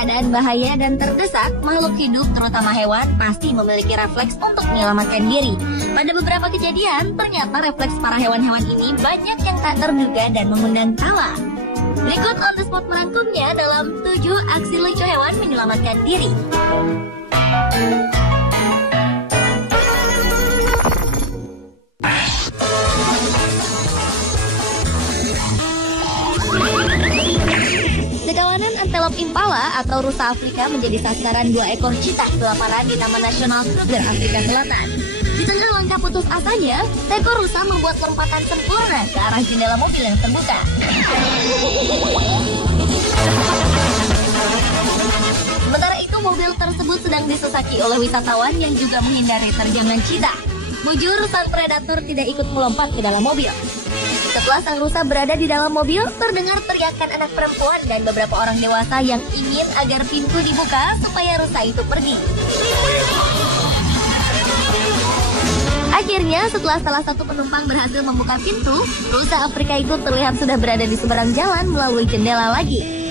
keadaan bahaya dan terdesak, makhluk hidup terutama hewan pasti memiliki refleks untuk menyelamatkan diri. Pada beberapa kejadian, ternyata refleks para hewan-hewan ini banyak yang tak terduga dan mengundang tawa. Berikut on the spot merangkumnya dalam 7 aksi lucu hewan menyelamatkan diri. Sekawanan antelop impala atau rusa Afrika menjadi sasaran 2 ekor cheetah kelaparan di Taman Nasional Kruger, Afrika Selatan. Di tengah langkah putus asanya, seekor rusa membuat lompatan sempurna ke arah jendela mobil yang terbuka. Sementara itu, mobil tersebut sedang disesaki oleh wisatawan yang juga menghindari terjangan cheetah. Mujur, sang predator tidak ikut melompat ke dalam mobil. Setelah sang rusa berada di dalam mobil, terdengar teriakan anak perempuan dan beberapa orang dewasa yang ingin agar pintu dibuka supaya rusa itu pergi. Akhirnya, setelah salah satu penumpang berhasil membuka pintu, rusa Afrika itu terlihat sudah berada di seberang jalan melalui jendela lagi.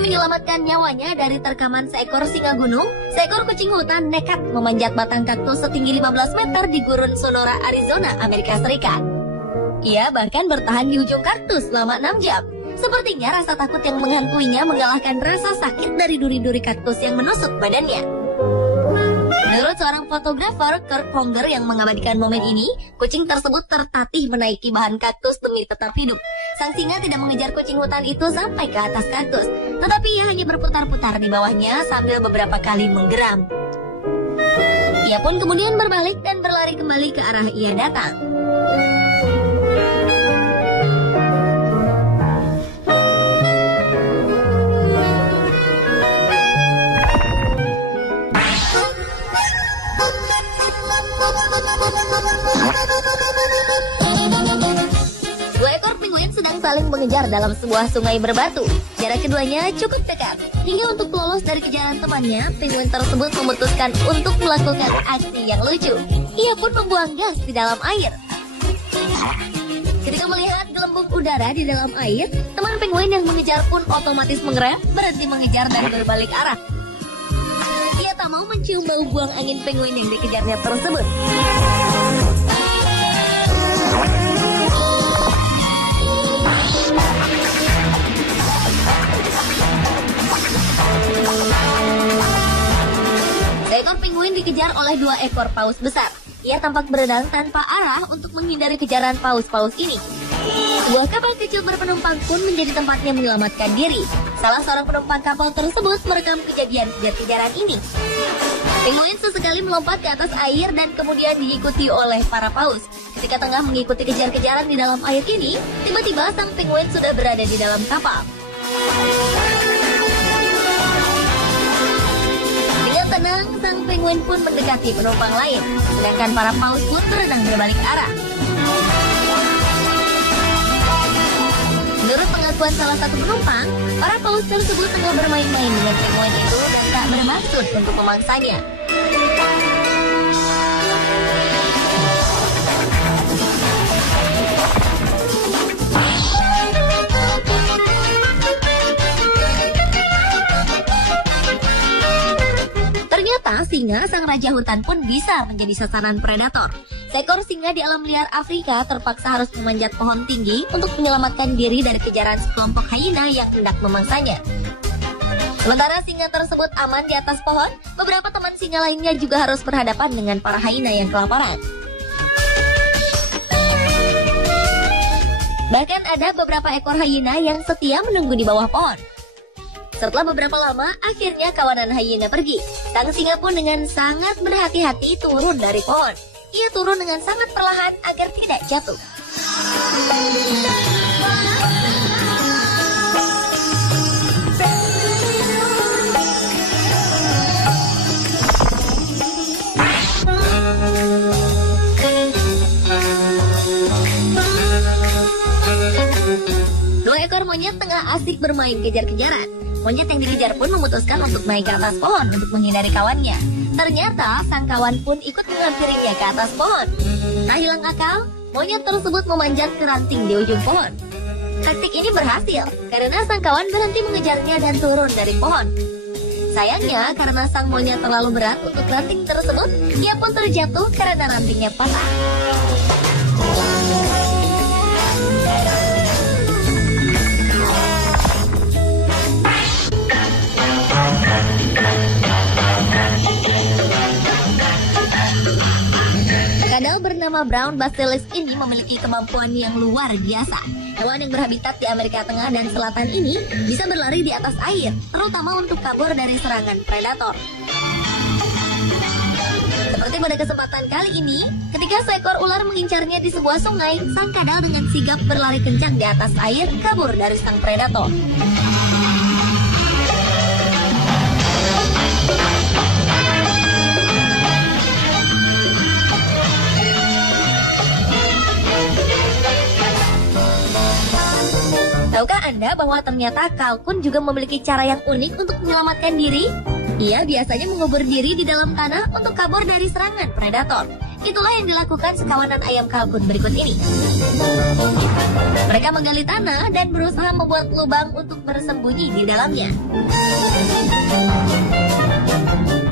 Menyelamatkan nyawanya dari terkaman seekor singa gunung, seekor kucing hutan nekat memanjat batang kaktus setinggi 15 meter di gurun Sonora, Arizona, Amerika Serikat. Ia bahkan bertahan di ujung kaktus selama 6 jam. Sepertinya rasa takut yang menghantuinya mengalahkan rasa sakit dari duri-duri kaktus yang menusuk badannya. Menurut seorang fotografer, Kurt Conger, yang mengabadikan momen ini, kucing tersebut tertatih menaiki bahan kaktus demi tetap hidup. Sang singa tidak mengejar kucing hutan itu sampai ke atas kaktus, tetapi ia hanya berputar-putar di bawahnya sambil beberapa kali menggeram. Ia pun kemudian berbalik dan berlari kembali ke arah ia datang. Dua ekor penguin sedang saling mengejar dalam sebuah sungai berbatu. Jarak keduanya cukup dekat. Hingga untuk lolos dari kejaran temannya, penguin tersebut memutuskan untuk melakukan aksi yang lucu. Ia pun membuang gas di dalam air. Ketika melihat gelembung udara di dalam air, teman penguin yang mengejar pun otomatis mengerem, berhenti mengejar dan berbalik arah. Ia tak mau mencium bau buang angin penguin yang dikejarnya tersebut. Seekor penguin dikejar oleh 2 ekor paus besar. Ia tampak berenang tanpa arah untuk menghindari kejaran paus-paus ini. Sebuah kapal kecil berpenumpang pun menjadi tempatnya menyelamatkan diri. Salah seorang penumpang kapal tersebut merekam kejadian kejar-kejaran ini. Penguin sesekali melompat ke atas air dan kemudian diikuti oleh para paus. Ketika tengah mengikuti kejar-kejaran di dalam air ini, tiba-tiba sang penguin sudah berada di dalam kapal. Dengan tenang, sang penguin pun mendekati penumpang lain, sedangkan para paus pun berenang berbalik arah. Menurut pengakuan salah satu penumpang, para paus tersebut tengah bermain-main dengan penguin itu dan tak bermaksud untuk memangsanya. Ternyata singa, sang raja hutan, pun bisa menjadi sasaran predator. Seekor singa di alam liar Afrika terpaksa harus memanjat pohon tinggi untuk menyelamatkan diri dari kejaran sekelompok hyena yang hendak memangsanya. Sementara singa tersebut aman di atas pohon, beberapa teman singa lainnya juga harus berhadapan dengan para hyena yang kelaparan. Bahkan ada beberapa ekor hyena yang setia menunggu di bawah pohon. Setelah beberapa lama, akhirnya kawanan hyena pergi. Sang singa pun dengan sangat berhati-hati turun dari pohon. Ia turun dengan sangat perlahan agar tidak jatuh. monyet tengah asik bermain kejar-kejaran. Monyet yang dikejar pun memutuskan untuk naik ke atas pohon untuk menghindari kawannya. Ternyata sang kawan pun ikut menghampirinya ke atas pohon. Tak hilang akal, monyet tersebut memanjat ke ranting di ujung pohon. Taktik ini berhasil karena sang kawan berhenti mengejarnya dan turun dari pohon. Sayangnya, karena sang monyet terlalu berat untuk ranting tersebut, ia pun terjatuh karena rantingnya patah. Kadal bernama brown basilis ini memiliki kemampuan yang luar biasa. Hewan yang berhabitat di Amerika Tengah dan Selatan ini bisa berlari di atas air, terutama untuk kabur dari serangan predator. Seperti pada kesempatan kali ini, ketika seekor ular mengincarnya di sebuah sungai, sang kadal dengan sigap berlari kencang di atas air, kabur dari sang predator. Tahukah Anda bahwa ternyata kalkun juga memiliki cara yang unik untuk menyelamatkan diri? Ia biasanya mengubur diri di dalam tanah untuk kabur dari serangan predator. Itulah yang dilakukan sekawanan ayam kalkun berikut ini. Mereka menggali tanah dan berusaha membuat lubang untuk bersembunyi di dalamnya.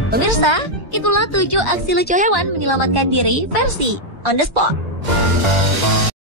Pemirsa, itulah 7 aksi lucu hewan menyelamatkan diri versi on the spot.